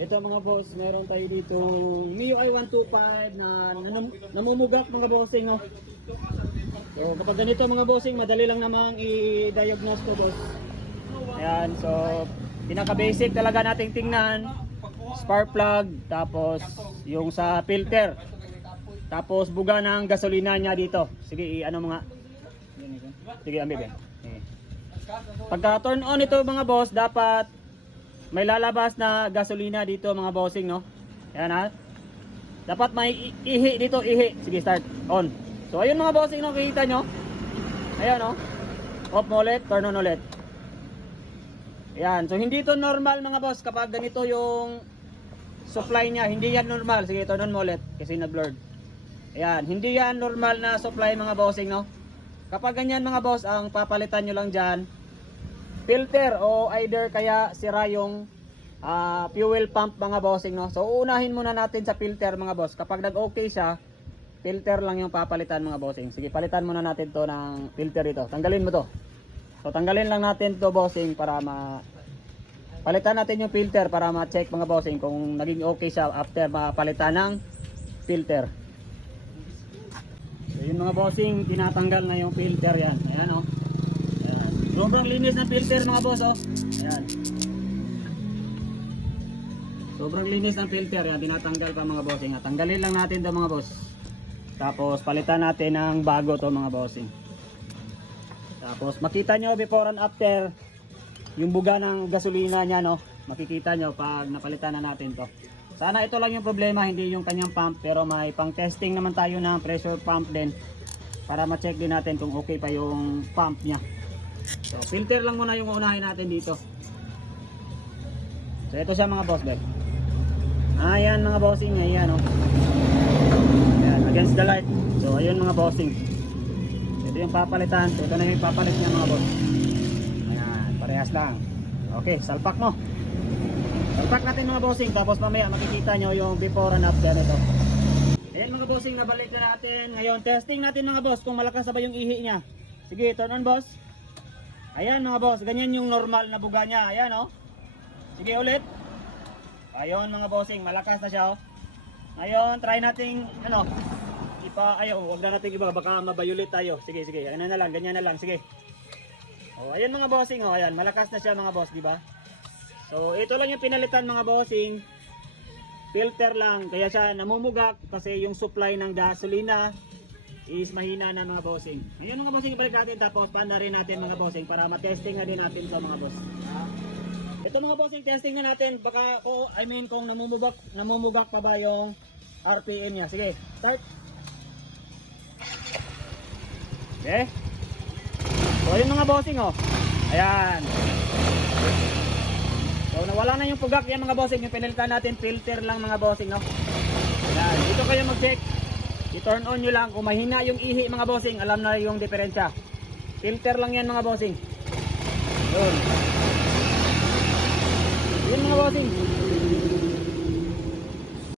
Ito mga boss, meron tayo dito MIUI 125 na namumugak mga bossing, no? So kapag ganito mga bossing, madali lang namang i-diagnose to, boss. Ayan, so pinaka-basic talaga nating tingnan, spark plug, tapos yung sa filter, tapos buga ng gasolina niya dito. Sige, ano mga, sige, ambil yan. Pagka turn on ito mga boss, dapat may lalabas na gasolina dito mga bossing, no? Ayan ha. Dapat may ihi dito, ihi. Sige, start. On. So ayun mga bossing, no? Kikita nyo. Ayan, no? Off mo ulit, turn on ulit. Ayan. So hindi to normal mga boss kapag ganito yung supply niya. Hindi yan normal. Sige, turn on mo ulit kasi nag-blurred. Ayan. Hindi yan normal na supply mga bossing, no? Kapag ganyan mga boss, ang papalitan nyo lang dyan, filter o either kaya sira yung fuel pump mga bossing, no? So uunahin muna natin sa filter mga boss. Kapag nag-okay siya, filter lang yung papalitan mga bossing. Sige, palitan muna natin to ng filter ito. Tanggalin mo to. So tanggalin lang natin to bossing para palitan natin yung filter para ma-check mga bossing kung naging okay siya after mapalitan ng filter. So yun mga bossing, tinatanggal na yung filter yan. Ayan, oh. Sobrang linis ng filter mga boss, oh. Ayan. Sobrang linis ng filter, yan, tinatanggal pa mga bossing. Tanggalin lang natin 'to mga boss. Tapos palitan natin ng bago 'to mga bossing. Tapos makita nyo before and after yung buga ng gasolina niya, no. Makikita nyo pag napalitan na natin 'to. Sana ito lang yung problema, hindi yung kanyang pump, pero may pang testing naman tayo ng pressure pump din para ma-check din natin kung okay pa yung pump niya. So filter lang muna yung unahin natin dito. So ito siya mga boss, bag. Ayan mga bossing, ayan, oh. Ayan, against the light. So ayun mga bossing. Ito yung papalitan. So ito na yung papalit niya mga boss. Ayan, parehas lang. Okay, salpak mo. Salpak natin mga bossing, tapos mamaya makikita nyo yung before and after nito. Ayan mga bossing, nabalik na natin. Ngayon testing natin mga boss kung malakas na ba yung ihi niya. Sige, turn on boss. Ayan mga boss, ganyan yung normal na buga niya. Ayan, oh. Sige ulit. Ayun mga bossing, malakas na siya, oh. Ngayon, try nating ano, wag na nating iba, baka mabayulit tayo. Sige, sige. Ano na lang, ganyan na lang. Sige. Oh, ayan mga bossing, oh. Ayan, malakas na siya mga boss, di ba? So, ito lang yung pinalitan mga bossing. Filter lang, kaya siya namumugak kasi yung supply ng gasolina is mahina na mga bossing. Ngayon mga bossing, ibalik natin tapos paanda rin natin mga bossing para ma-testing na din natin ito mga boss. Ito mga bossing, testing na natin baka kung namumugak pa ba yung RPM niya. Sige, start. Okay. So yun mga bossing, oh. Ayan. So nawala na yung pugak yan mga bossing. Yung pinalitan natin filter lang mga bossing, no. Ayan, dito kayo mag-check. I-turn on nyo lang. Kung mahina yung ihi mga bossing, alam na yung diferensya. Filter lang yan mga bossing. Yun. Yun mga bossing.